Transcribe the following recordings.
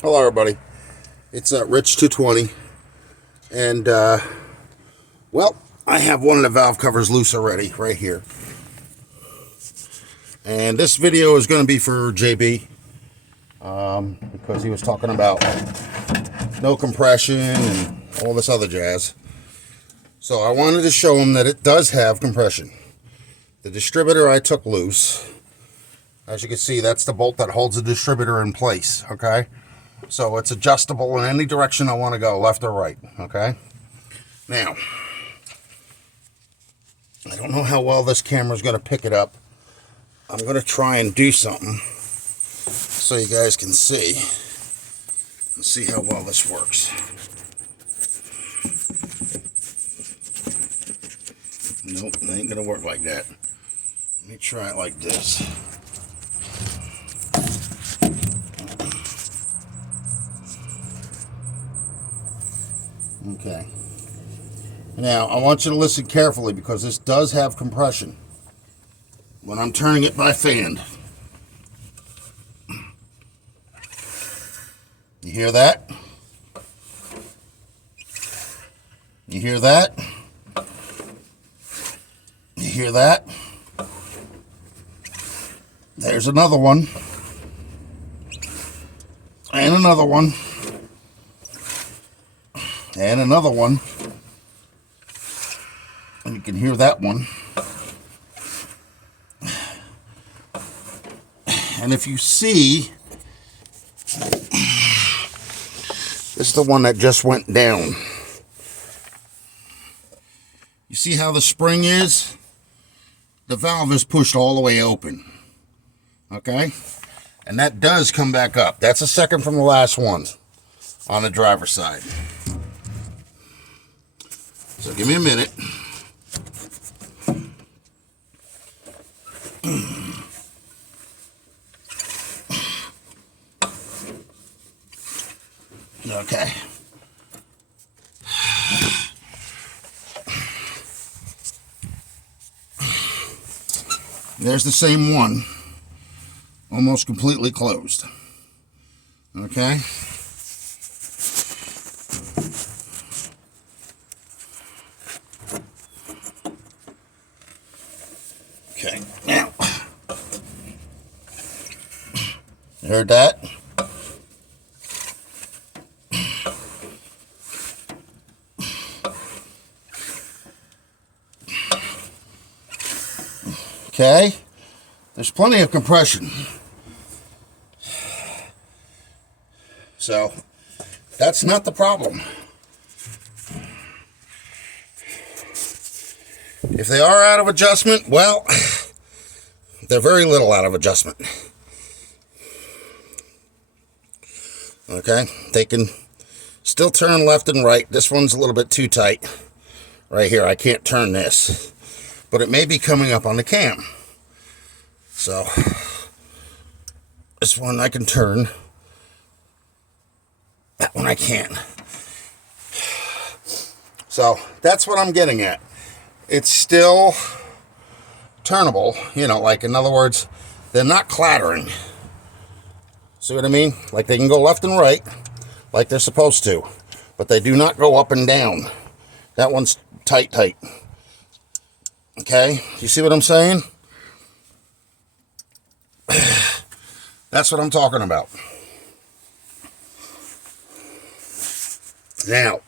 Hello everybody, it's Rich 220, and well, I have one of the valve covers loose already right here, and this video is going to be for JB because he was talking about no compression and all this other jazz. So I wanted to show him that it does have compression. The distributor I took loose, as you can see, that's the bolt that holds the distributor in place, okay? So it's adjustable in any direction I want to go, left or right, okay? Now, I don't know how well this camera is going to pick it up. I'm going to try and do something so you guys can see. Let's see how well this works. Nope, it ain't going to work like that. Let me try it like this. Okay. Now, I want you to listen carefully because this does have compression when I'm turning it by fan. You hear that? You hear that? You hear that? There's another one. And another one. And another one. And you can hear that one. And if you see, this is the one that just went down. You see how the spring is? The valve is pushed all the way open. Okay? And that does come back up. That's a second from the last one on the driver's side. So give me a minute. Okay. There's the same one, almost completely closed. Okay. Okay, now, you heard that? Okay, there's plenty of compression. So, that's not the problem. If they are out of adjustment, well, they're very little out of adjustment. Okay, they can still turn left and right. This one's a little bit too tight. Right here, I can't turn this. But it may be coming up on the cam. So, this one I can turn. That one I can't. So, that's what I'm getting at. It's still turnable, you know, like in other words, they're not clattering. See what I mean? Like they can go left and right, like they're supposed to, but they do not go up and down. That one's tight. Okay, you see what I'm saying? That's what I'm talking about. Now,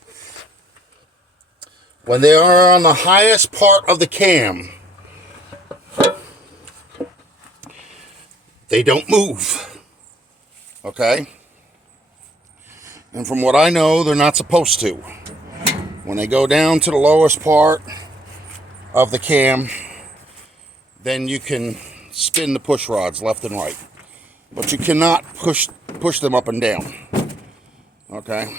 when they are on the highest part of the cam, they don't move. Okay? And from what I know, they're not supposed to. When they go down to the lowest part of the cam, then you can spin the push rods left and right. But you cannot push them up and down. Okay?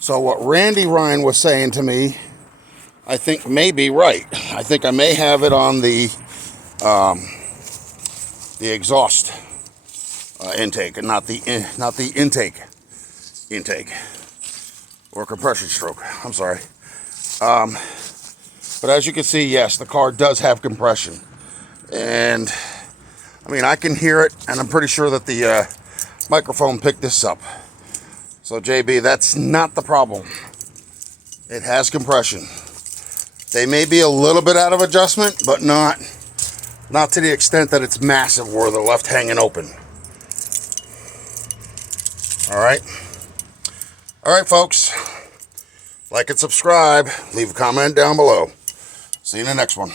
So what Randy Ryan was saying to me, I think may be right. I think I may have it on the exhaust intake and not the intake or compression stroke. I'm sorry. But as you can see, yes, the car does have compression, and I mean I can hear it, and I'm pretty sure that the microphone picked this up. So JB, that's not the problem. It has compression. They may be a little bit out of adjustment, but not to the extent that it's massive where they're left hanging open. Alright, folks. Like and subscribe. Leave a comment down below. See you in the next one.